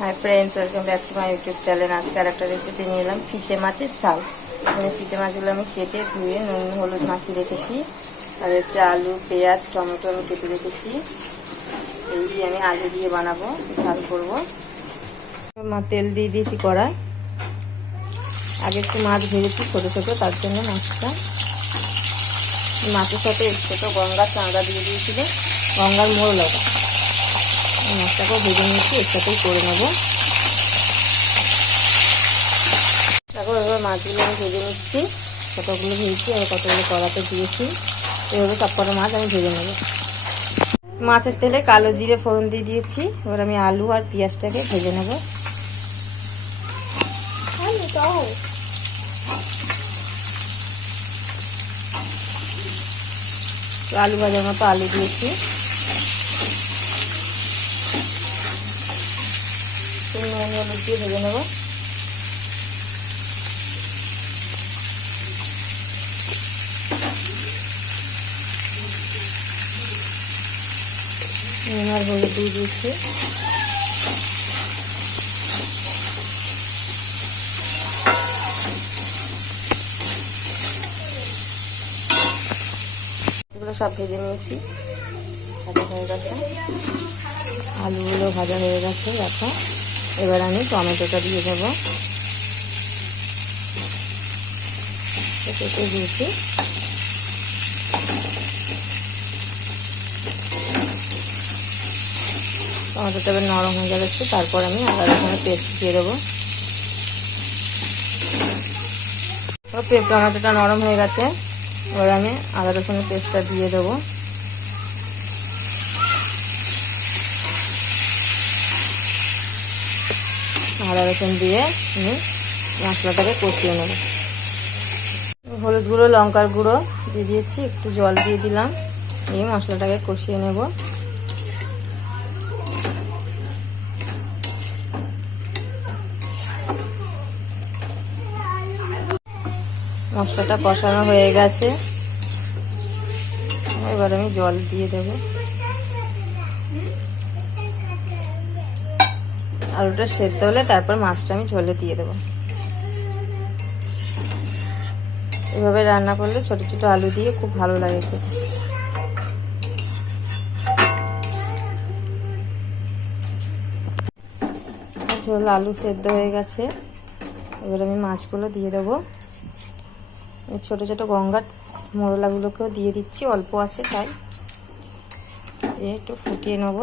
Hi friends welcome back to my YouTube channel আজকে আর একটা রেসিপি নিয়ে এলাম। ফিতে মাছের চাল। মানে ফিতে মাছগুলো আমি কেটে ধুয়ে নুন, হলুদ মাখিয়ে রেখেছি। আর হচ্ছে আলু, পেঁয়াজ, টমেটো আমি কেটে রেখেছি। এই দিয়ে আমি আলু দিয়ে বানাবো, ঝাল করব। মা, তেল দিয়ে দিয়েছি কড়াই আগে একটু মাছ ভেজেছি ছোটো ছোটো, তার জন্য মাছটা। মাছের সাথে ছোটো গঙ্গার চাঁদা দিয়ে দিয়েছিল। গঙ্গার মোড় লগা। মাছটাকেও ভেজে নিয়েছি, এর সাথেই করে নেব। তারপর এবার মাছগুলো আমি ভেজে নিচ্ছি, কতগুলো ভেজেছি আর কতগুলো কড়াতে দিয়েছি। এভাবে সব কটা মাছ আমি ভেজে নেব। মাছের তেলে কালো জিরে ফোড়ন দিয়ে দিয়েছি, এবার আমি আলু আর পেঁয়াজটাকে ভেজে নেব। আলু ভাজার মতো আলু দিয়েছি। নুন হলুদ দিয়ে ভেজে নেব। নুন আর হলুদ দিয়ে দিয়েছি সব ভেজে নিয়েছি। ভাজা হয়ে গেছে। আলুগুলো ভাজা হয়ে গেছে, দেখো। এবার আমি টমেটোটা দিয়ে দেবো। কেটে দিয়েছি। টমেটোটা এবার নরম হয়ে গেলে তারপর আমি আদা রসুনের পেস্ট দিয়ে দেবো। টমেটোটা নরম হয়ে গেছে। এবার আমি আদা রসুনের পেস্টটা দিয়ে দেবো। আদা রসুন দিয়ে আমি মশলাটাকে কষিয়ে নেব। হলুদ গুঁড়ো, লঙ্কার গুঁড়ো দিয়ে দিয়েছি, একটু জল দিয়ে দিলাম। দিয়ে মশলাটাকে কষিয়ে নেব। মশলাটা কষানো হয়ে গেছে। এবার আমি জল দিয়ে দেব। আলুটা সেদ্ধ হলে তারপর মাছটা আমি ঝোলে দিয়ে দেবো। এভাবে রান্না করলে ছোট ছোট আলু দিয়ে খুব ভালো লাগে খেতে। ঝোল আলু সেদ্ধ হয়ে গেছে। এবার আমি মাছগুলো দিয়ে দেবো। ছোট ছোট গঙ্গার মোরলাগুলোকেও দিয়ে দিচ্ছি, অল্প আছে তাই। একটু ফুটিয়ে নেব।